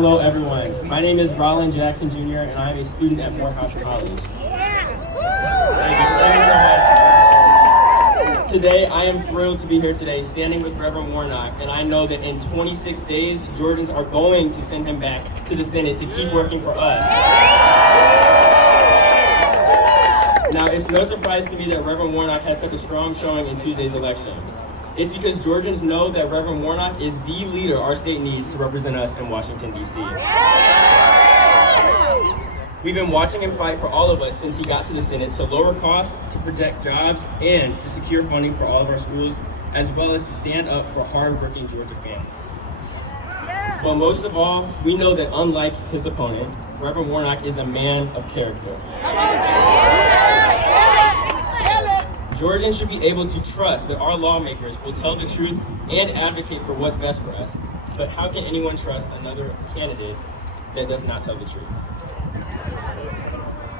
Hello everyone, my name is Rollin Jackson Jr. and I am a student at Morehouse College. Today, I am thrilled to be here today, standing with Reverend Warnock, and I know that in 26 days, Georgians are going to send him back to the Senate to keep working for us. Now, it's no surprise to me that Reverend Warnock had such a strong showing in Tuesday's election. It's because Georgians know that Reverend Warnock is the leader our state needs to represent us in Washington, D.C. We've been watching him fight for all of us since he got to the Senate to lower costs, to protect jobs, and to secure funding for all of our schools, as well as to stand up for hard-working Georgia families. But most of all, we know that unlike his opponent, Reverend Warnock is a man of character. Georgians should be able to trust that our lawmakers will tell the truth and advocate for what's best for us. But how can anyone trust another candidate that does not tell the truth?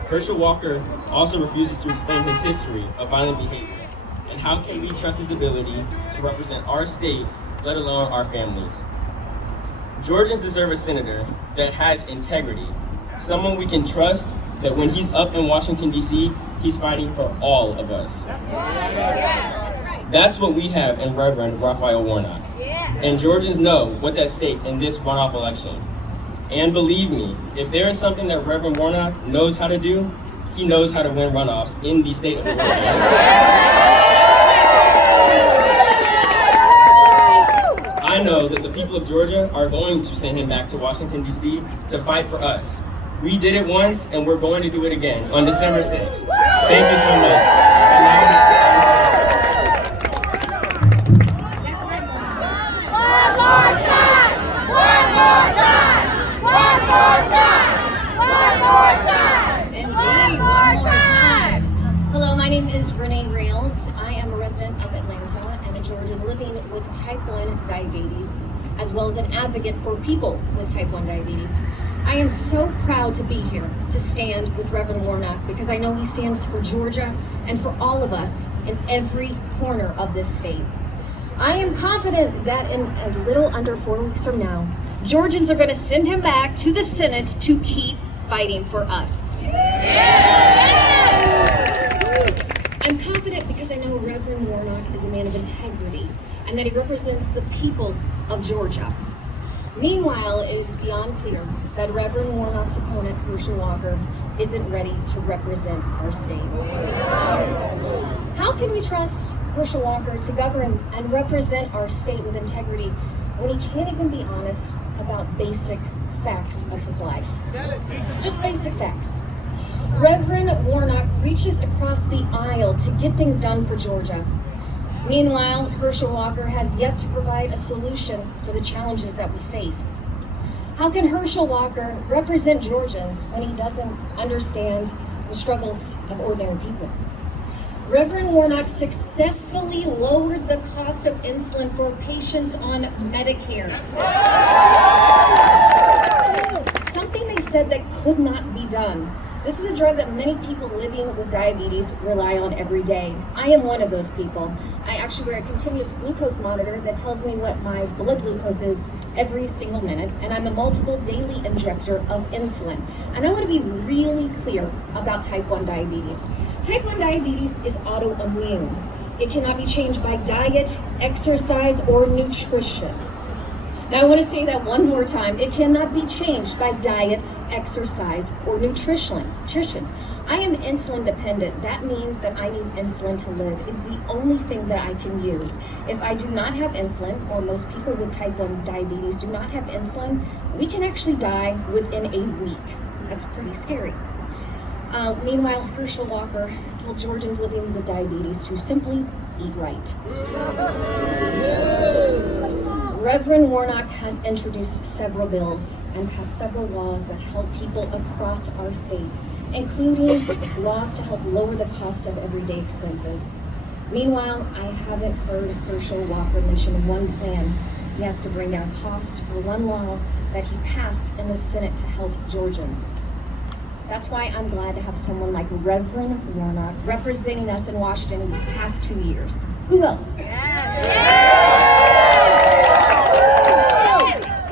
Herschel Walker also refuses to explain his history of violent behavior. And how can we trust his ability to represent our state, let alone our families? Georgians deserve a senator that has integrity, someone we can trust that when he's up in Washington, D.C., he's fighting for all of us. That's what we have in Reverend Raphael Warnock. And Georgians know what's at stake in this runoff election. And believe me, if there is something that Reverend Warnock knows how to do, he knows how to win runoffs in the state of Georgia. I know that the people of Georgia are going to send him back to Washington, D.C. to fight for us. We did it once, and we're going to do it again on December 6th. Thank you so much. Hello, my name is Renee Rails. I am a resident of Atlanta and a Georgian living with type 1 diabetes, as well as an advocate for people with type 1 diabetes. I am so proud to be here to stand with Reverend Warnock because I know he stands for Georgia and for all of us in every corner of this state. I am confident that in a little under 4 weeks from now, Georgians are going to send him back to the Senate to keep fighting for us. I'm confident because I know Reverend Warnock is a man of integrity and that he represents the people of Georgia. Meanwhile, it is beyond clear that Reverend Warnock's opponent, Herschel Walker, isn't ready to represent our state. How can we trust Herschel Walker to govern and represent our state with integrity when he can't even be honest about basic facts of his life? Just basic facts. Reverend Warnock reaches across the aisle to get things done for Georgia. Meanwhile, Herschel Walker has yet to provide a solution for the challenges that we face. How can Herschel Walker represent Georgians when he doesn't understand the struggles of ordinary people? Reverend Warnock successfully lowered the cost of insulin for patients on Medicare. Something they said that could not be done. This is a drug that many people living with diabetes rely on every day. I am one of those people. I actually wear a continuous glucose monitor that tells me what my blood glucose is every single minute, and I'm a multiple daily injector of insulin. And I want to be really clear about type 1 diabetes. Type 1 diabetes is autoimmune. It cannot be changed by diet, exercise, or nutrition. Now I want to say that one more time. It cannot be changed by diet, exercise, or nutrition. I am insulin dependent. That means that I need insulin to live. It's the only thing that I can use. If I do not have insulin, or most people with type 1 diabetes do not have insulin, we can actually die within a week. That's pretty scary. Meanwhile, Herschel Walker told Georgians living with diabetes to simply eat right. Reverend Warnock has introduced several bills and passed several laws that help people across our state, including laws to help lower the cost of everyday expenses. Meanwhile, I haven't heard Herschel Walker mention one plan he has to bring down costs or one law that he passed in the Senate to help Georgians. That's why I'm glad to have someone like Reverend Warnock representing us in Washington these past 2 years. Who else?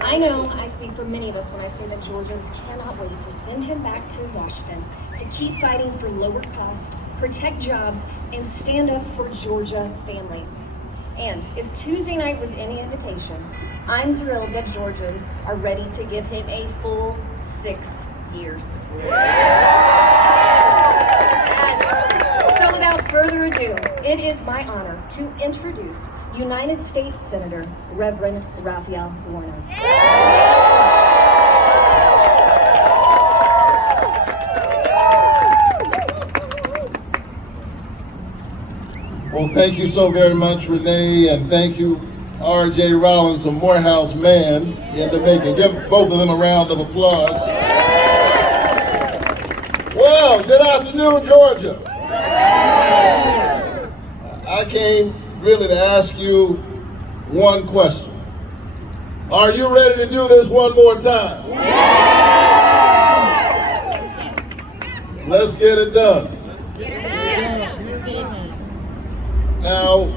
I know I speak for many of us when I say that Georgians cannot wait to send him back to Washington to keep fighting for lower cost, protect jobs, and stand up for Georgia families. And if Tuesday night was any indication, I'm thrilled that Georgians are ready to give him a full 6 years. Yes. So without further ado, it is my honor to introduce United States Senator Reverend Raphael Warner. Well, thank you so very much, Renee, and thank you, R.J. Rollins, a Morehouse man in the making. Give both of them a round of applause. Well, good afternoon, Georgia. I came really to ask you one question. Are you ready to do this one more time? Let's get it done. Now,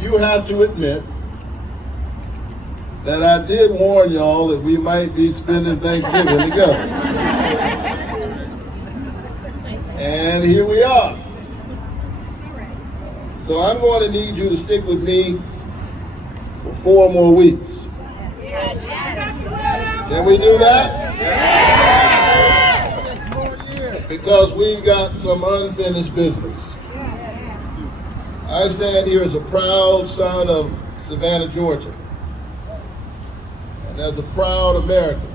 you have to admit that I did warn y'all that we might be spending Thanksgiving together. And here we are. So I'm going to need you to stick with me for 4 more weeks. Can we do that? Because we've got some unfinished business. I stand here as a proud son of Savannah, Georgia, and as a proud American.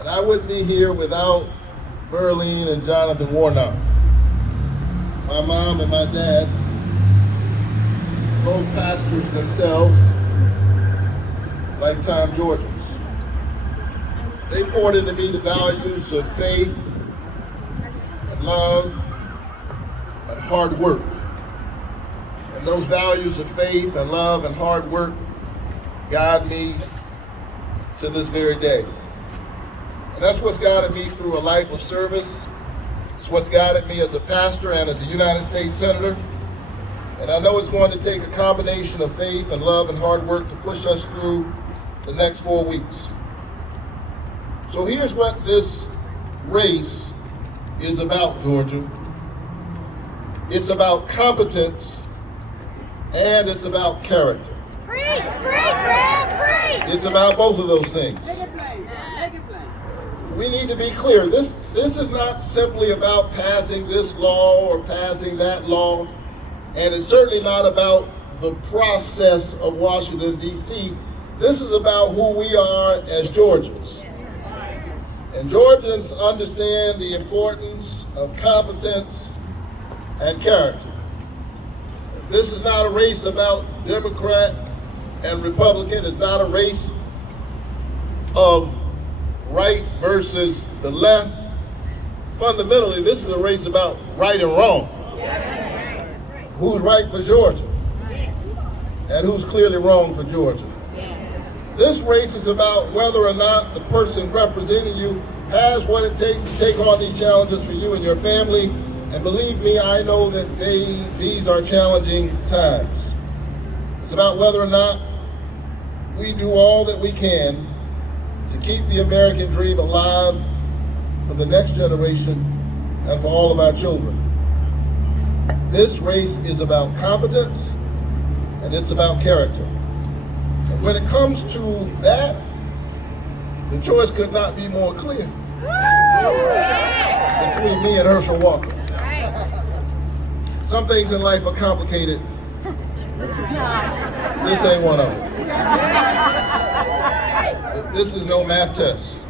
And I wouldn't be here without Berlene and Jonathan Warnock. My mom and my dad, both pastors themselves, lifetime Georgians. They poured into me the values of faith, and love, and hard work. And those values of faith and love and hard work guide me to this very day. And that's what's guided me through a life of service. It's what's guided me as a pastor and as a United States Senator. And I know it's going to take a combination of faith and love and hard work to push us through the next 4 weeks. So here's what this race is about, Georgia. It's about competence and it's about character. Preach, preach, preach. It's about both of those things. We need to be clear. This is not simply about passing this law or passing that law, and it's certainly not about the process of Washington, D.C. This is about who we are as Georgians. And Georgians understand the importance of competence and character. This is not a race about Democrat and Republican. It's not a race of right versus the left. Fundamentally, this is a race about right and wrong. Who's right for Georgia and who's clearly wrong for Georgia. This race is about whether or not the person representing you has what it takes to take on these challenges for you and your family. And believe me, I know that these are challenging times. It's about whether or not we do all that we can to keep the American dream alive for the next generation and for all of our children. This race is about competence and it's about character. And when it comes to that, the choice could not be more clear between me and Herschel Walker. Some things in life are complicated. This ain't one of them. This is no math test.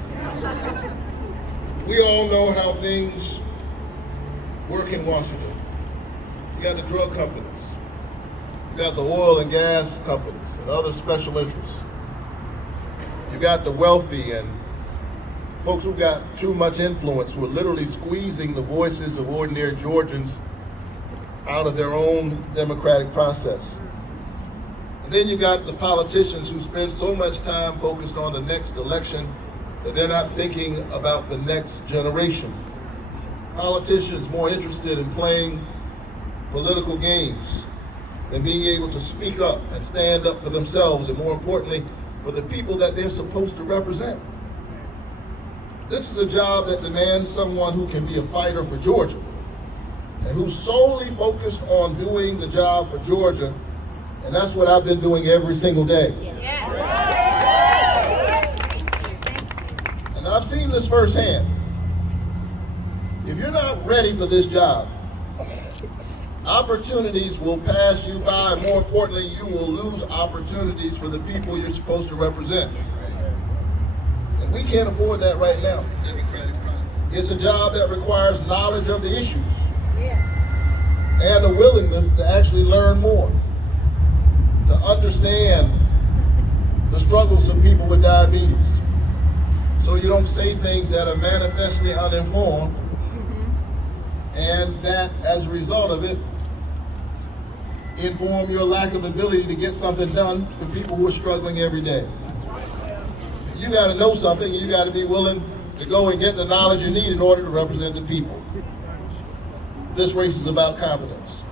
We all know how things work in Washington. You got the drug companies. You got the oil and gas companies and other special interests. You got the wealthy and folks who got too much influence who are literally squeezing the voices of ordinary Georgians out of their own democratic process. And then you got the politicians who spend so much time focused on the next election that they're not thinking about the next generation. Politicians more interested in playing political games than being able to speak up and stand up for themselves, and more importantly, for the people that they're supposed to represent. This is a job that demands someone who can be a fighter for Georgia and who's solely focused on doing the job for Georgia, and that's what I've been doing every single day. And I've seen this firsthand. If you're not ready for this job, opportunities will pass you by. More importantly, you will lose opportunities for the people you're supposed to represent. And we can't afford that right now. It's a job that requires knowledge of the issues and a willingness to actually learn more, to understand the struggles of people with diabetes, so you don't say things that are manifestly uninformed, and that, as a result of it, inform your lack of ability to get something done for people who are struggling every day. You got to know something, you got to be willing to go and get the knowledge you need in order to represent the people. This race is about competence.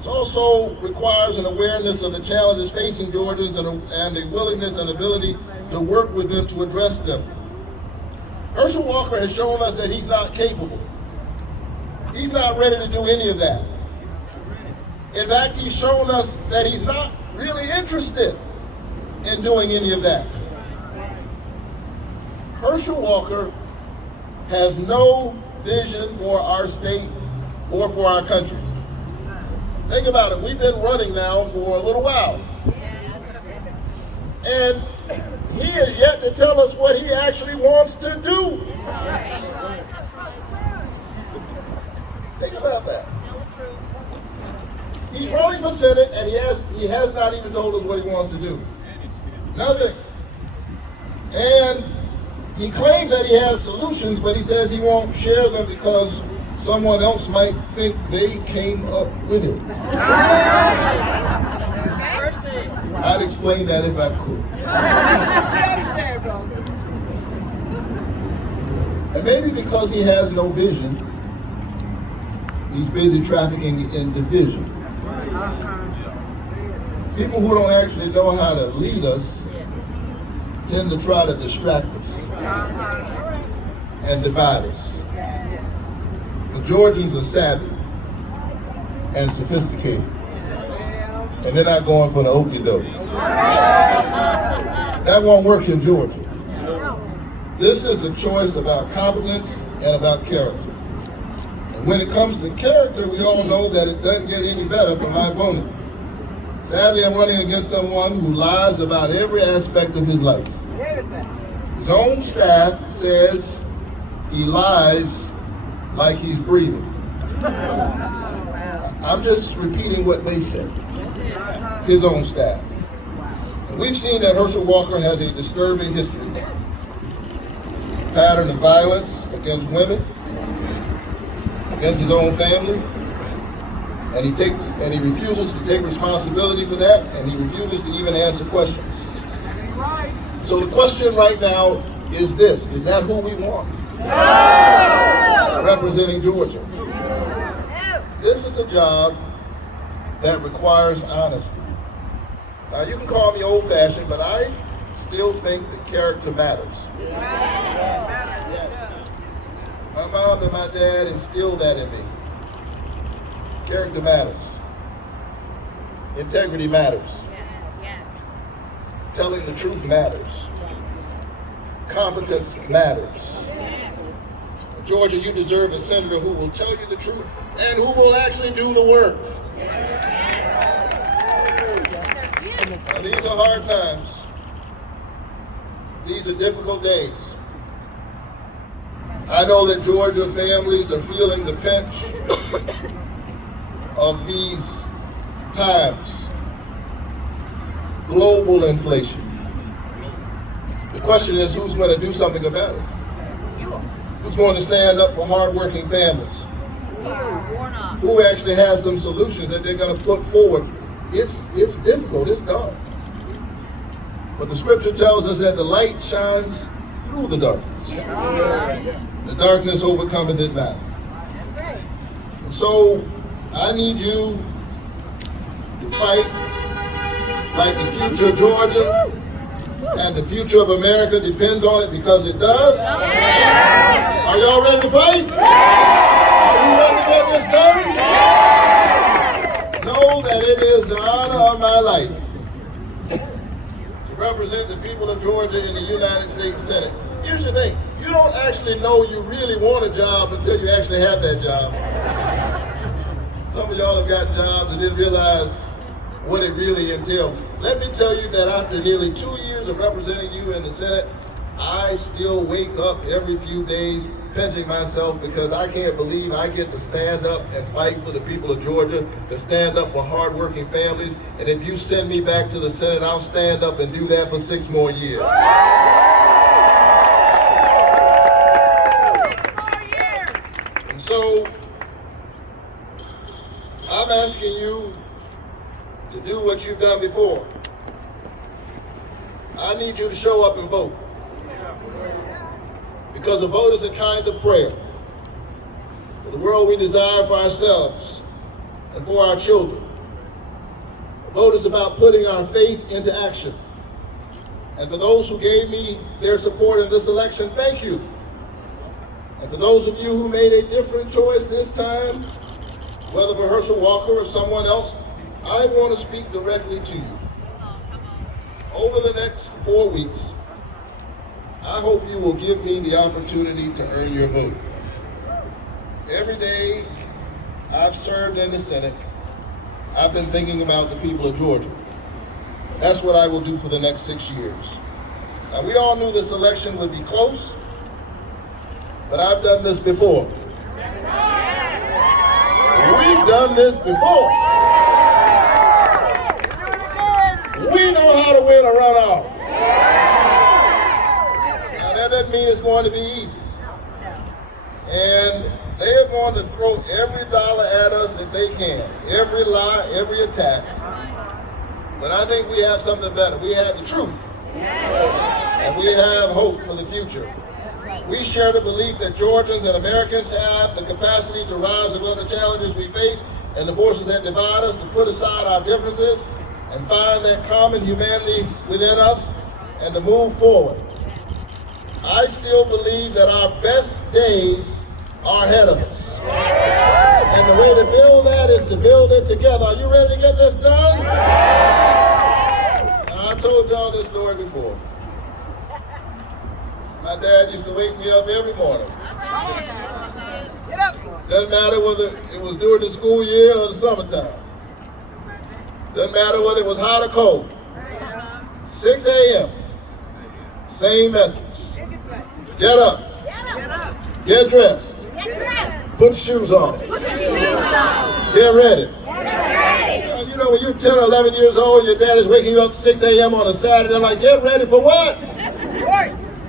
It also requires an awareness of the challenges facing Georgians and a willingness and ability to work with them to address them. Herschel Walker has shown us that he's not capable. He's not ready to do any of that. In fact, he's shown us that he's not really interested in doing any of that. Herschel Walker has no vision for our state or for our country. Think about it, we've been running now for a little while. And he has yet to tell us what he actually wants to do. Think about that. He's running for Senate and he has not even told us what he wants to do. Nothing. And he claims that he has solutions, but he says he won't share them because someone else might think they came up with it. I'd explain that if I could. And maybe because he has no vision, he's busy trafficking in division. People who don't actually know how to lead us tend to try to distract us and divide us. The Georgians are savvy and sophisticated, and they're not going for the okie doke. That won't work in Georgia. This is a choice about competence and about character. And when it comes to character, we all know that it doesn't get any better for my opponent. Sadly, I'm running against someone who lies about every aspect of his life. His own staff says he lies like he's breathing. I'm just repeating what they said. His own staff. And we've seen that Herschel Walker has a disturbing history. Pattern of violence against women, against his own family, and he refuses to take responsibility for that, and he refuses to even answer questions. So the question right now is this: is that who we want? No! Representing Georgia. No. This is a job that requires honesty. Now you can call me old-fashioned, but I still think that character matters. My mom and my dad instilled that in me. Character matters. Integrity matters. Telling the truth matters. Competence matters. Georgia, you deserve a senator who will tell you the truth and who will actually do the work. Now, these are hard times. These are difficult days. I know that Georgia families are feeling the pinch of these times. Global inflation. The question is, who's going to do something about it? Who's going to stand up for hardworking families? Who actually has some solutions that they're going to put forward? It's difficult, it's dark. But the scripture tells us that the light shines through the darkness. The darkness overcometh it not. And so I need you to fight like the future Georgia And the future of America depends on it because it does. Are y'all ready to fight? Are you ready to get this done? Know that it is the honor of my life to represent the people of Georgia in the United States Senate. Here's the thing, you don't actually know you really want a job until you actually have that job. Some of y'all have gotten jobs and didn't realize what it really entailed. Let me tell you that after nearly 2 years of representing you in the Senate, I still wake up every few days pinching myself because I can't believe I get to stand up and fight for the people of Georgia, to stand up for hardworking families. And if you send me back to the Senate, I'll stand up and do that for 6 more years. And so, I'm asking you to do what you've done before. I need you to show up and vote. Because a vote is a kind of prayer for the world we desire for ourselves and for our children. A vote is about putting our faith into action. And for those who gave me their support in this election, thank you. And for those of you who made a different choice this time, whether for Herschel Walker or someone else, I want to speak directly to you. Over the next 4 weeks, I hope you will give me the opportunity to earn your vote. Every day I've served in the Senate, I've been thinking about the people of Georgia. That's what I will do for the next 6 years. Now, we all knew this election would be close, but I've done this before. We've done this before. We know how to win a runoff. Now, that doesn't mean it's going to be easy. And they are going to throw every dollar at us that they can, every lie, every attack. But I think we have something better. We have the truth. And we have hope for the future. We share the belief that Georgians and Americans have the capacity to rise above the challenges we face and the forces that divide us, to put aside our differences and find that common humanity within us and to move forward. I still believe that our best days are ahead of us. And the way to build that is to build it together. Are you ready to get this done? Now, I told y'all this story before. My dad used to wake me up every morning. Doesn't matter whether it was during the school year or the summertime. Doesn't matter whether it was hot or cold. 6 a.m. Same message. Get up. Get dressed. Put your shoes on. Get ready. You know, when you're 10 or 11 years old, your dad is waking you up at 6 a.m. on a Saturday, and like, get ready for what?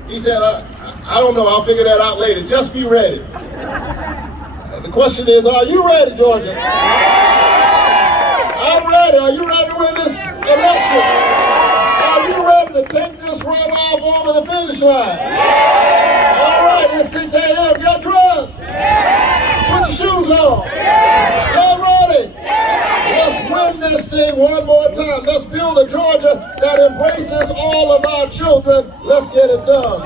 He said, I don't know, I'll figure that out later. Just be ready. The question is, are you ready, Georgia? I'm ready. Are you ready to win this election? Are you ready to take this runoff over the finish line? All right, it's 6 a.m. Get dressed. Put your shoes on. Get ready. Let's win this thing one more time. Let's build a Georgia that embraces all of our children. Let's get it done.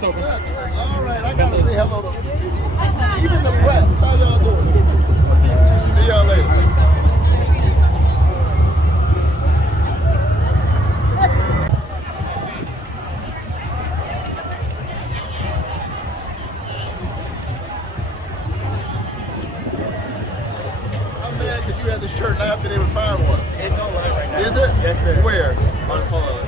All right, I gotta say hello to even the press. How y'all doing? See y'all later. I'm mad because you had this shirt and I haven't been able to find one. It's on right now. Is it? Yes, sir. Where? On Polo.